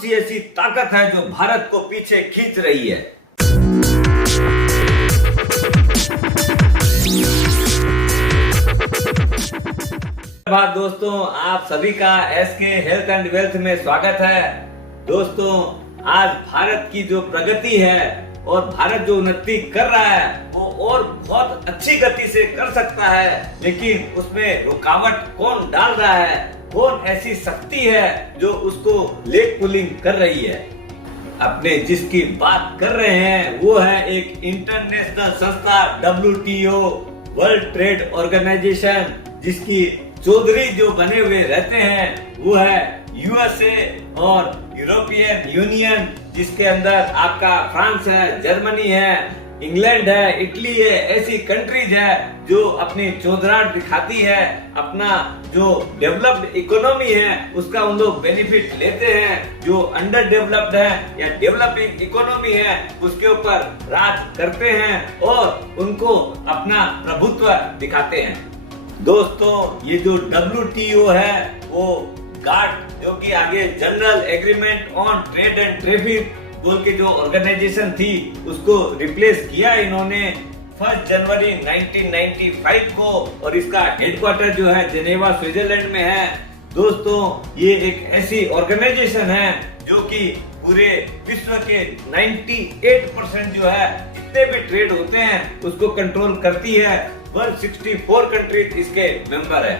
सी ऐसी ताकत है जो भारत को पीछे खींच रही है। दोस्तों, आप सभी का एसके हेल्थ एंड वेल्थ में स्वागत है। दोस्तों, आज भारत की जो प्रगति है और भारत जो उन्नति कर रहा है वो और बहुत अच्छी गति से कर सकता है, लेकिन उसमें रुकावट कौन डाल रहा है, कौन ऐसी शक्ति है जो उसको लेग पुलिंग कर रही है। अपने जिसकी बात कर रहे हैं वो है एक इंटरनेशनल संस्था WTO, वर्ल्ड ट्रेड ऑर्गेनाइजेशन, जिसकी चौधरी जो बने हुए रहते हैं वो है USA और यूरोपियन यूनियन, जिसके अंदर आपका फ्रांस है, जर्मनी है, इंग्लैंड है, इटली है। ऐसी कंट्रीज है जो अपनी चौधराहट दिखाती है, अपना जो डेवलप्ड इकोनॉमी है उसका उन लोग बेनिफिट लेते हैं। जो अंडर डेवलप्ड है या डेवलपिंग इकोनॉमी है उसके ऊपर राज करते हैं और उनको अपना प्रभुत्व दिखाते हैं। दोस्तों, ये जो WTO है वो गाट, जो कि आगे general agreement on trade and traffic बोल के जो ऑर्गेनाइजेशन थी उसको रिप्लेस किया इन्होंने 1 जनवरी 1995 को, और इसका हेडक्वार्टर जो है जेनेवा स्विट्जरलैंड में है। दोस्तों, ये एक ऐसी ऑर्गेनाइजेशन है जो कि पूरे विश्व के 98% जो है जितने भी ट्रेड होते हैं उसको कंट्रोल करती है। 164 कंट्रीज इसके मेंबर है।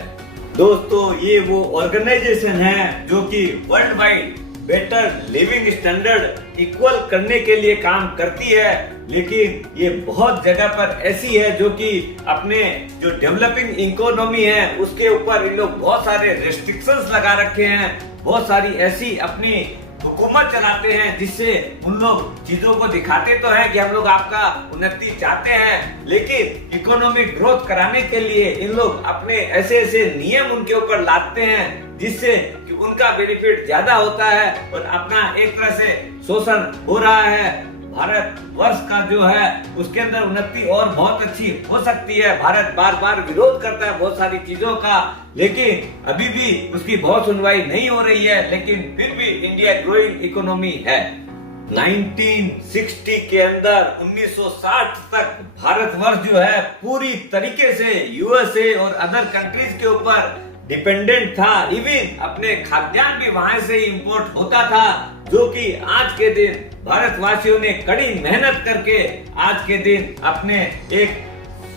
दोस्तों, ये वो ऑर्गेनाइजेशन है जो कि world wide better living standard equal करने के लिए काम करती है, लेकिन ये बहुत जगह पर ऐसी है जो कि अपने जो डेवलपिंग इकोनॉमी है उसके ऊपर इन लोग बहुत सारे रेस्ट्रिक्शंस लगा रखे हैं। बहुत सारी ऐसी अपनी हुकूमत चलाते हैं जिससे उन लोग चीजों को दिखाते तो है कि हम लोग आपका उन्नति चाहते हैं, लेकिन इकोनॉमिक ग्रोथ कराने के लिए इन लोग अपने ऐसे ऐसे नियम उनके ऊपर लाते हैं जिससे कि उनका बेनिफिट ज्यादा होता है और अपना एक तरह से शोषण हो रहा है। भारत वर्ष का जो है उसके अंदर उन्नति और बहुत अच्छी हो सकती है। भारत बार बार विरोध करता है बहुत सारी चीजों का, लेकिन अभी भी उसकी बहुत सुनवाई नहीं हो रही है, लेकिन फिर भी इंडिया ग्रोइंग इकोनॉमी है। 1960 के अंदर 1960 तक भारतवर्ष जो है पूरी तरीके से USA और अदर कंट्रीज के ऊपर डिपेंडेंट था। इवन अपने खाद्यान्न भी वहां से इंपोर्ट होता था, जो कि आज के दिन भारतवासियों ने कड़ी मेहनत करके आज के दिन अपने एक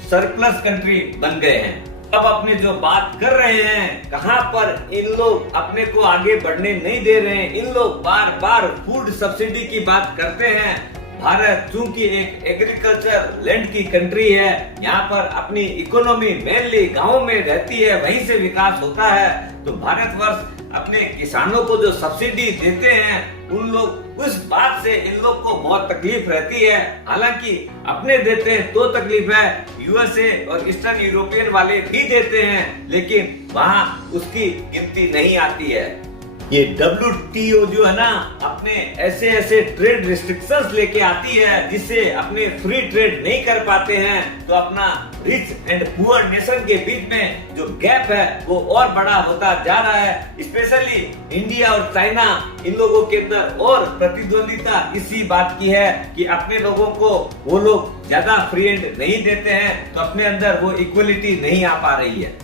सरप्लस कंट्री बन गए हैं। अब अपने जो बात कर रहे हैं कहां पर इन लोग अपने को आगे बढ़ने नहीं दे रहे हैं। इन लोग बार बार फूड सब्सिडी की बात करते हैं। भारत चूंकि एक एग्रीकल्चर लैंड की कंट्री है, यहाँ पर अपनी इकोनॉमी मेनली गाँव में रहती है, वहीं से विकास होता है। तो भारतवर्ष अपने किसानों को जो सब्सिडी देते हैं उन लोग उस बात से इन लोग को बहुत तकलीफ रहती है। हालांकि अपने देते हैं तो तकलीफ है, USA और ईस्टर्न यूरोपियन वाले भी देते हैं, लेकिन वहाँ उसकी गिनती नहीं आती है। ये WTO जो है ना अपने ऐसे ऐसे ट्रेड रिस्ट्रिक्शंस लेके आती है जिससे अपने फ्री ट्रेड नहीं कर पाते हैं, तो अपना रिच एंड पुअर नेशन के बीच में जो गैप है वो और बड़ा होता जा रहा है। स्पेशली इंडिया और चाइना, इन लोगों के अंदर और प्रतिद्वंदिता इसी बात की है कि अपने लोगों को वो लोग ज्यादा फ्री एंड नहीं देते हैं, तो अपने अंदर वो इक्वलिटी नहीं आ पा रही है।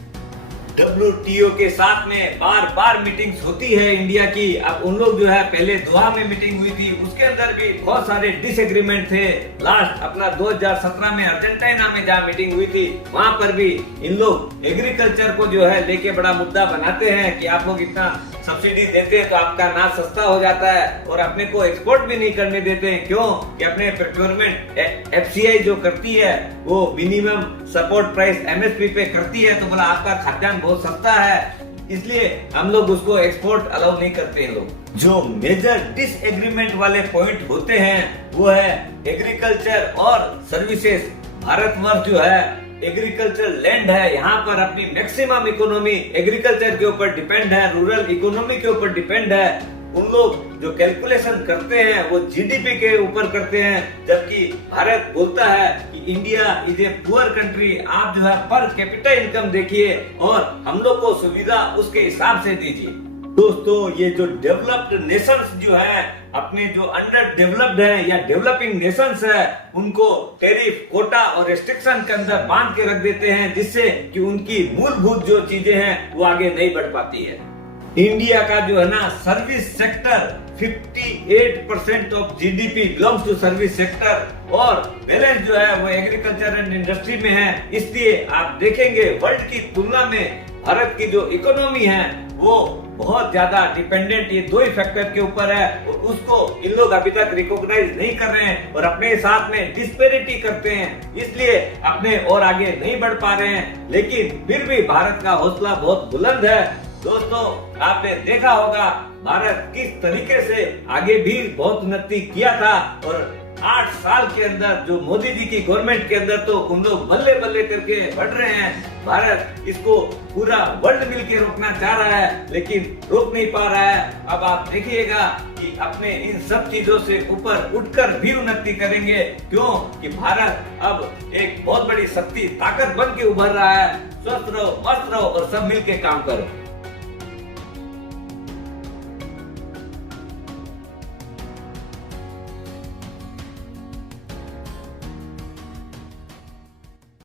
WTO के साथ में बार बार मीटिंग्स होती है इंडिया की। अब उन लोग जो है पहले दोहा में मीटिंग हुई थी, उसके अंदर भी बहुत सारे डिसएग्रीमेंट थे। लास्ट अपना 2017 में अर्जेंटीना में जहाँ मीटिंग हुई थी वहाँ पर भी इन लोग एग्रीकल्चर को जो है लेके बड़ा मुद्दा बनाते हैं कि आप लोग इतना सब्सिडी देते हैं तो आपका अनाज सस्ता हो जाता है, और अपने को एक्सपोर्ट भी नहीं करने देते हैं। क्यों? कि अपने प्रोक्योरमेंट FCI जो करती है वो मिनिमम सपोर्ट प्राइस MSP पे करती है, तो बोला आपका खाद्यान्न बहुत सस्ता है, इसलिए हम लोग उसको एक्सपोर्ट अलाउ नहीं करते हैं लोग। जो मेजर डिसएग्रीमेंट वाले पॉइंट होते हैं वो है एग्रीकल्चर और सर्विसेज। भारतवर्ष जो है एग्रीकल्चर लैंड है, यहाँ पर अपनी मैक्सिमम इकोनॉमी एग्रीकल्चर के ऊपर डिपेंड है, रूरल इकोनॉमी के ऊपर डिपेंड है। उन लोग जो कैलकुलेशन करते हैं वो GDP के ऊपर करते हैं, जबकि भारत बोलता है कि India is a poor country. आप जो है पर कैपिटा इनकम देखिए और हम लोग को सुविधा उसके हिसाब से दीजिए। दोस्तों ये जो डेवलप्ड नेशंस जो है, अपने जो अंडर डेवलप्ड है या डेवलपिंग नेशंस है, उनको टैरिफ, कोटा और रेस्ट्रिक्शन के अंदर बांध के रख देते हैं, जिससे कि उनकी मूलभूत जो चीजें हैं वो आगे नहीं बढ़ पाती है। इंडिया का जो है ना service sector 58% of GDP belongs to service sector और बैलेंस जो है वो एग्रीकल्चर एंड इंडस्ट्री में है। इसलिए आप देखेंगे वर्ल्ड की तुलना में भारत की जो इकोनॉमी है वो बहुत ज्यादा डिपेंडेंट ये दो ही फैक्टर के ऊपर है, और उसको इन लोग अभी तक रिकॉग्नाइज नहीं कर रहे हैं और अपने साथ में डिस्पेरिटी करते हैं, इसलिए अपने और आगे नहीं बढ़ पा रहे हैं। लेकिन फिर भी भारत का हौसला बहुत बुलंद है। दोस्तों आपने देखा होगा भारत किस तरीके से आगे भी बहुत उन्नति किया था, और 8 साल के अंदर जो मोदी जी की गवर्नमेंट के अंदर तो हम लोग बल्ले बल्ले करके बढ़ रहे हैं। भारत इसको पूरा वर्ल्ड मिलके रोकना चाह रहा है लेकिन रोक नहीं पा रहा है। अब आप देखिएगा कि अपने इन सब चीजों से ऊपर उठकर भी उन्नति करेंगे, क्यों कि भारत अब एक बहुत बड़ी शक्ति ताकत बन के उभर रहा है। स्वस्थ रहो, मस्त रहो और सब मिलके काम करो।